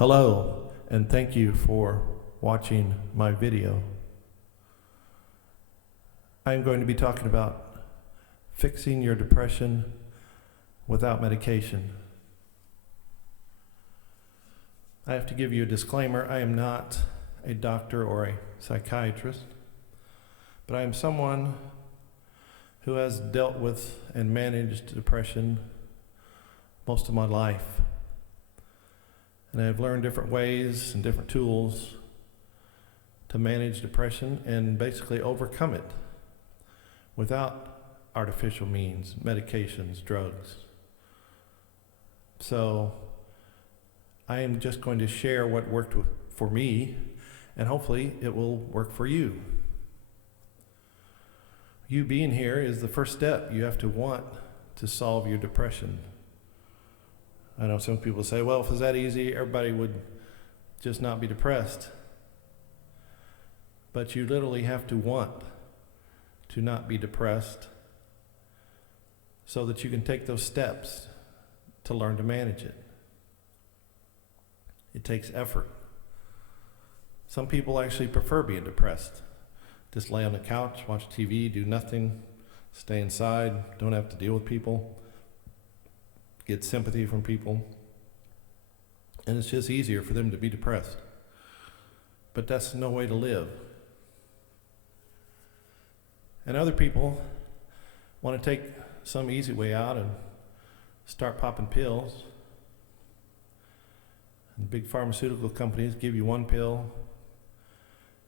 Hello, and thank you for watching my video. I'm going to be talking about fixing your depression without medication. I have to give you a disclaimer. I am not a doctor or a psychiatrist, but I am someone who has dealt with and managed depression most of my life. And I've learned different ways and different tools to manage depression and basically overcome it without artificial means, medications, drugs. So I am just going to share what worked for me, and hopefully it will work for you. You being here is the first step. You have to want to solve your depression. I know some people say, well, if it was that easy, everybody would just not be depressed. But you literally have to want to not be depressed so that you can take those steps to learn to manage it. It takes effort. Some people actually prefer being depressed. Just lay on the couch, watch TV, do nothing, stay inside, don't have to deal with people, get sympathy from people, and it's just easier for them to be depressed. But that's no way to live. And other people want to take some easy way out and start popping pills. And big pharmaceutical companies give you one pill,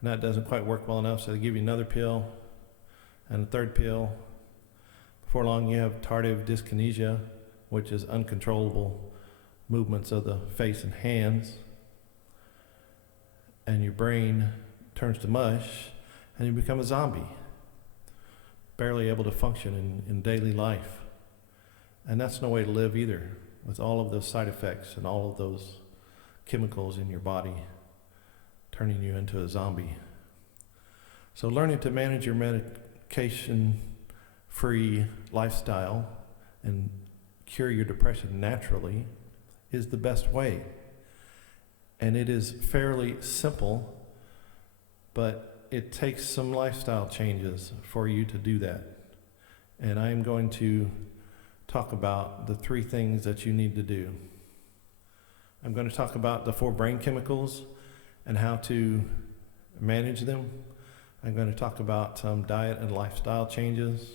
and that doesn't quite work well enough, so they give you another pill and a third pill. Before long you have tardive dyskinesia, which is uncontrollable movements of the face and hands, and your brain turns to mush and you become a zombie, barely able to function in daily life. And that's no way to live either, with all of those side effects and all of those chemicals in your body turning you into a zombie. So learning to manage your medication-free lifestyle and cure your depression naturally is the best way. And it is fairly simple, but it takes some lifestyle changes for you to do that. And I'm going to talk about the 3 things that you need to do. I'm going to talk about the 4 brain chemicals and how to manage them. I'm going to talk about some diet and lifestyle changes.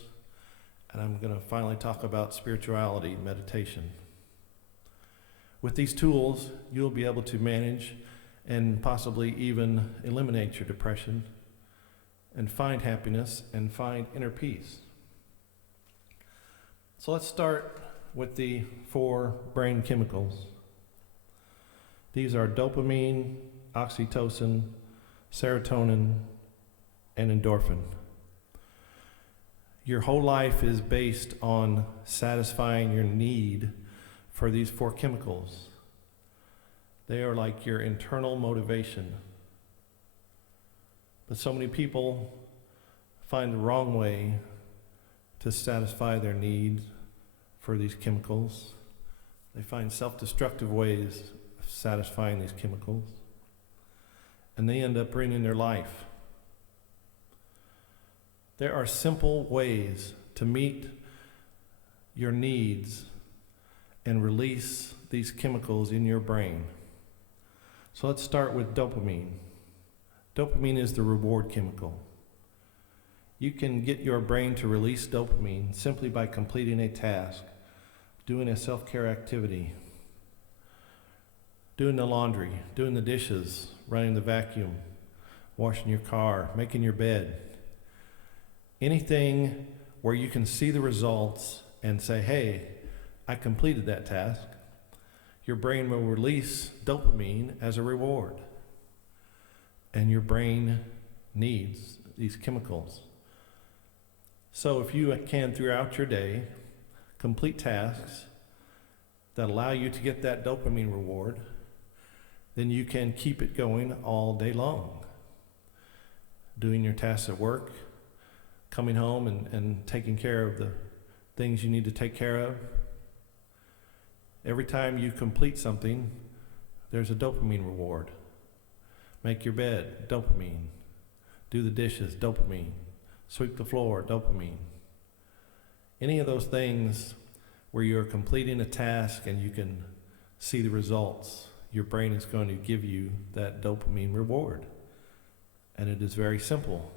And I'm going to finally talk about spirituality, meditation. With these tools, you'll be able to manage and possibly even eliminate your depression and find happiness and find inner peace. So let's start with the 4 brain chemicals. These are dopamine, oxytocin, serotonin, and endorphin. Your whole life is based on satisfying your need for these 4 chemicals. They are like your internal motivation. But so many people find the wrong way to satisfy their needs for these chemicals. They find self-destructive ways of satisfying these chemicals, and they end up ruining their life. There are simple ways to meet your needs and release these chemicals in your brain. So let's start with dopamine. Dopamine is the reward chemical. You can get your brain to release dopamine simply by completing a task, doing a self-care activity, doing the laundry, doing the dishes, running the vacuum, washing your car, making your bed. Anything where you can see the results and say, hey, I completed that task, your brain will release dopamine as a reward. And your brain needs these chemicals. So if you can, throughout your day, complete tasks that allow you to get that dopamine reward, then you can keep it going all day long. Doing your tasks at work, coming home and taking care of the things you need to take care of. Every time you complete something, there's a dopamine reward. Make your bed, dopamine. Do the dishes, dopamine. Sweep the floor, dopamine. Any of those things where you're completing a task and you can see the results, your brain is going to give you that dopamine reward. And it is very simple.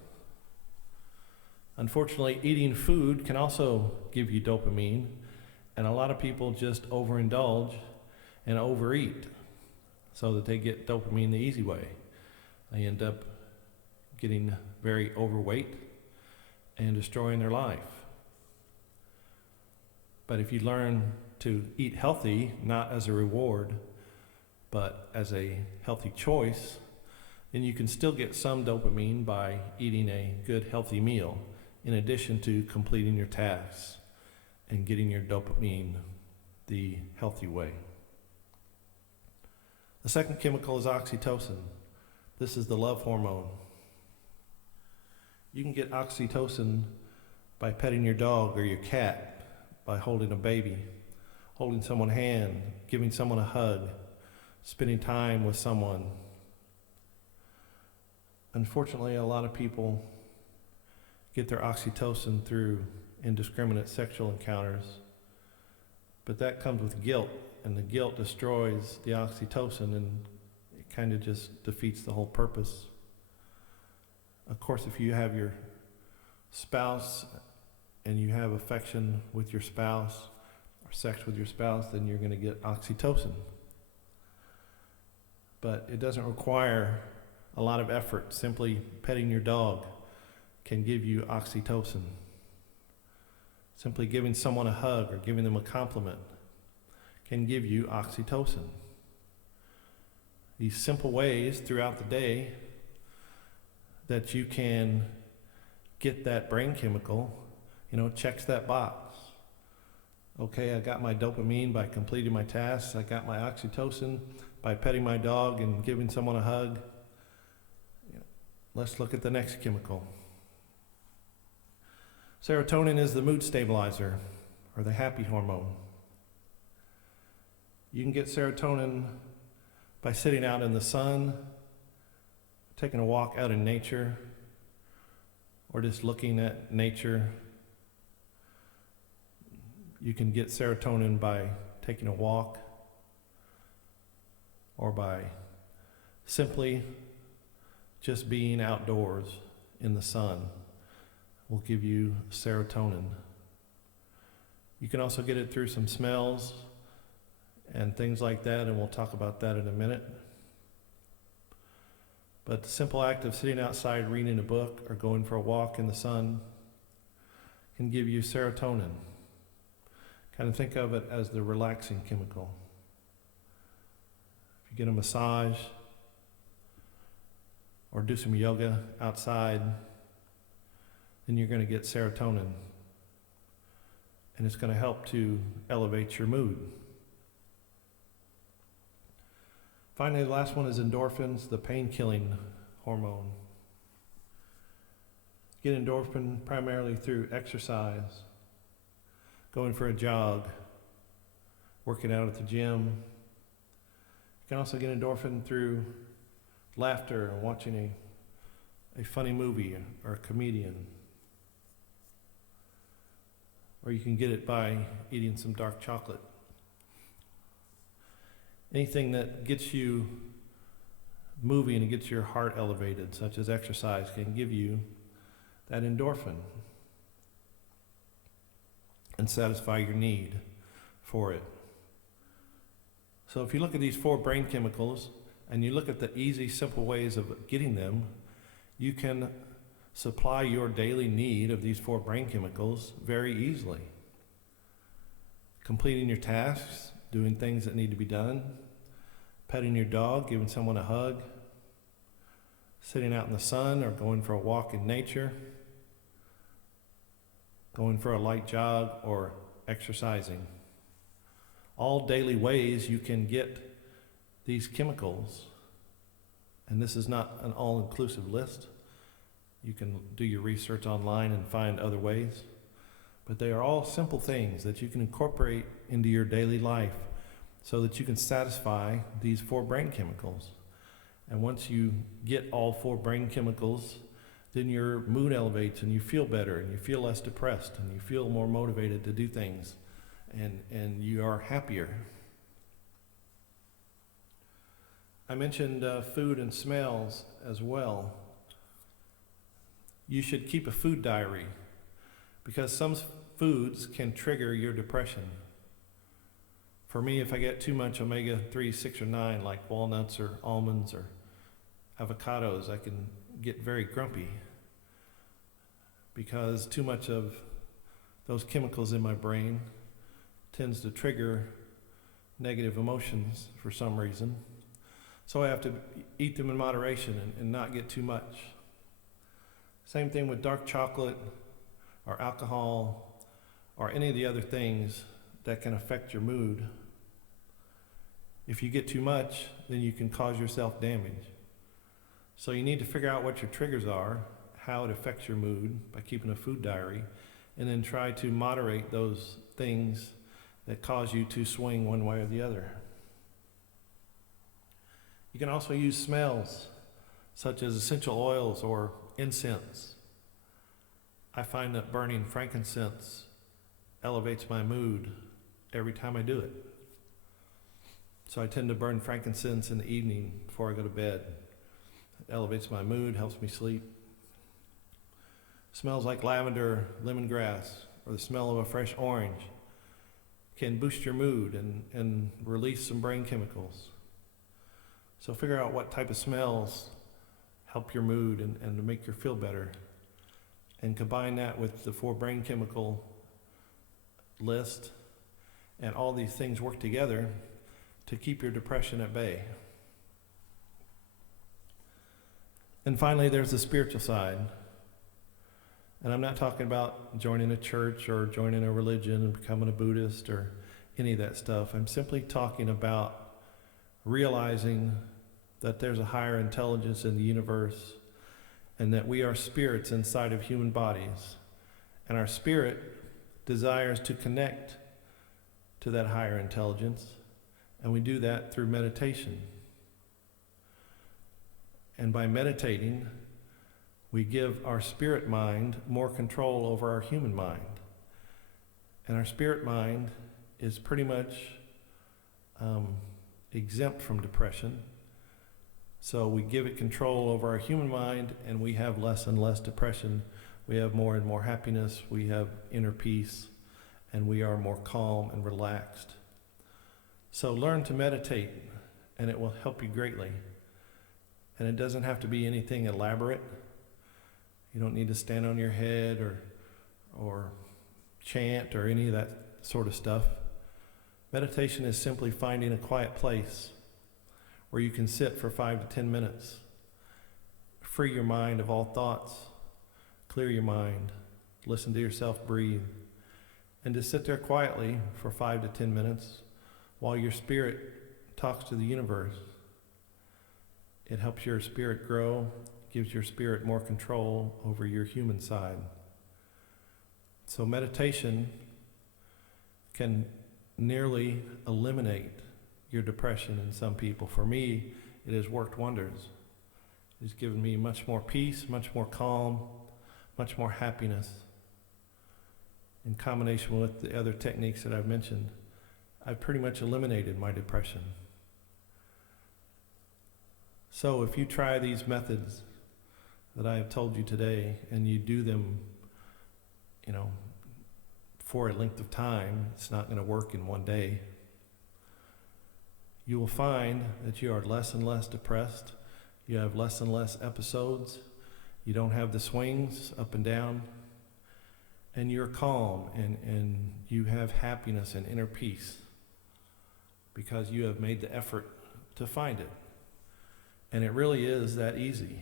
Unfortunately, eating food can also give you dopamine, and a lot of people just overindulge and overeat so that they get dopamine the easy way. They end up getting very overweight and destroying their life. But if you learn to eat healthy, not as a reward, but as a healthy choice, then you can still get some dopamine by eating a good, healthy meal, in addition to completing your tasks and getting your dopamine the healthy way. The second chemical is oxytocin. This is the love hormone. You can get oxytocin by petting your dog or your cat, by holding a baby, holding someone's hand, giving someone a hug, spending time with someone. Unfortunately, a lot of people get their oxytocin through indiscriminate sexual encounters, but that comes with guilt, and the guilt destroys the oxytocin, and it kind of just defeats the whole purpose. Of course, if you have your spouse and you have affection with your spouse or sex with your spouse, then you're going to get oxytocin. But it doesn't require a lot of effort. Simply petting your dog can give you oxytocin. Simply giving someone a hug or giving them a compliment can give you oxytocin. These simple ways throughout the day that you can get that brain chemical, checks that box. Okay, I got my dopamine by completing my tasks. I got my oxytocin by petting my dog and giving someone a hug. Let's look at the next chemical. Serotonin is the mood stabilizer, or the happy hormone. You can get serotonin by sitting out in the sun, taking a walk out in nature, or just looking at nature. You can get serotonin by taking a walk, or by simply just being outdoors in the sun will give you serotonin. You can also get it through some smells and things like that, and we'll talk about that in a minute. But the simple act of sitting outside reading a book or going for a walk in the sun can give you serotonin. Kind of think of it as the relaxing chemical. If you get a massage or do some yoga outside, then you're going to get serotonin. And it's going to help to elevate your mood. Finally, the last one is endorphins, the pain-killing hormone. You get endorphin primarily through exercise, going for a jog, working out at the gym. You can also get endorphin through laughter and watching a funny movie or a comedian. Or you can get it by eating some dark chocolate. Anything that gets you moving and gets your heart elevated, such as exercise, can give you that endorphin and satisfy your need for it. So if you look at these 4 brain chemicals and you look at the easy, simple ways of getting them, you can supply your daily need of these 4 brain chemicals very easily. Completing your tasks, doing things that need to be done, petting your dog, giving someone a hug, sitting out in the sun or going for a walk in nature, going for a light jog or exercising. All daily ways you can get these chemicals. And this is not an all-inclusive list. You can do your research online and find other ways. But they are all simple things that you can incorporate into your daily life so that you can satisfy these 4 brain chemicals. And once you get all 4 brain chemicals, then your mood elevates and you feel better and you feel less depressed and you feel more motivated to do things, and you are happier. I mentioned food and smells as well. You should keep a food diary, because some foods can trigger your depression. For me, if I get too much omega-3, 6, or 9, like walnuts or almonds or avocados, I can get very grumpy, because too much of those chemicals in my brain tends to trigger negative emotions for some reason. So I have to eat them in moderation and not get too much. Same thing with dark chocolate or alcohol or any of the other things that can affect your mood. If you get too much, then you can cause yourself damage. So you need to figure out what your triggers are, how it affects your mood by keeping a food diary, and then try to moderate those things that cause you to swing one way or the other. You can also use smells, such as essential oils or incense. I find that burning frankincense elevates my mood every time I do it. So I tend to burn frankincense in the evening before I go to bed. It elevates my mood, helps me sleep. Smells like lavender, lemongrass, or the smell of a fresh orange can boost your mood and release some brain chemicals. So figure out what type of smells help your mood and to make you feel better. And combine that with the 4 brain chemical list, and all these things work together to keep your depression at bay. And finally, there's the spiritual side. And I'm not talking about joining a church or joining a religion and becoming a Buddhist or any of that stuff. I'm simply talking about realizing that there's a higher intelligence in the universe, and that we are spirits inside of human bodies. And our spirit desires to connect to that higher intelligence, and we do that through meditation. And by meditating, we give our spirit mind more control over our human mind. And our spirit mind is pretty much exempt from depression. So we give it control over our human mind, and we have less and less depression. We have more and more happiness. We have inner peace, and we are more calm and relaxed. So learn to meditate, and it will help you greatly. And it doesn't have to be anything elaborate. You don't need to stand on your head or chant or any of that sort of stuff. Meditation is simply finding a quiet place where you can sit for 5 to 10 minutes. Free your mind of all thoughts. Clear your mind. Listen to yourself breathe. And just sit there quietly for 5 to 10 minutes while your spirit talks to the universe. It helps your spirit grow, gives your spirit more control over your human side. So meditation can nearly eliminate your depression in some people. For me, it has worked wonders. It's given me much more peace, much more calm, much more happiness. In combination with the other techniques that I've mentioned, I've pretty much eliminated my depression. So if you try these methods that I have told you today, and you do them, for a length of time, it's not going to work in one day. You will find that you are less and less depressed. You have less and less episodes. You don't have the swings up and down. And you're calm, and you have happiness and inner peace because you have made the effort to find it. And it really is that easy.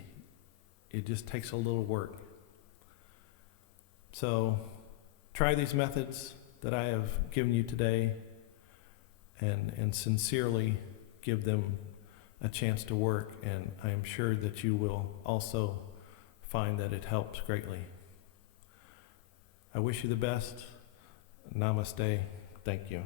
It just takes a little work. So try these methods that I have given you today, and sincerely give them a chance to work, and I am sure that you will also find that it helps greatly. I wish you the best. Namaste. Thank you.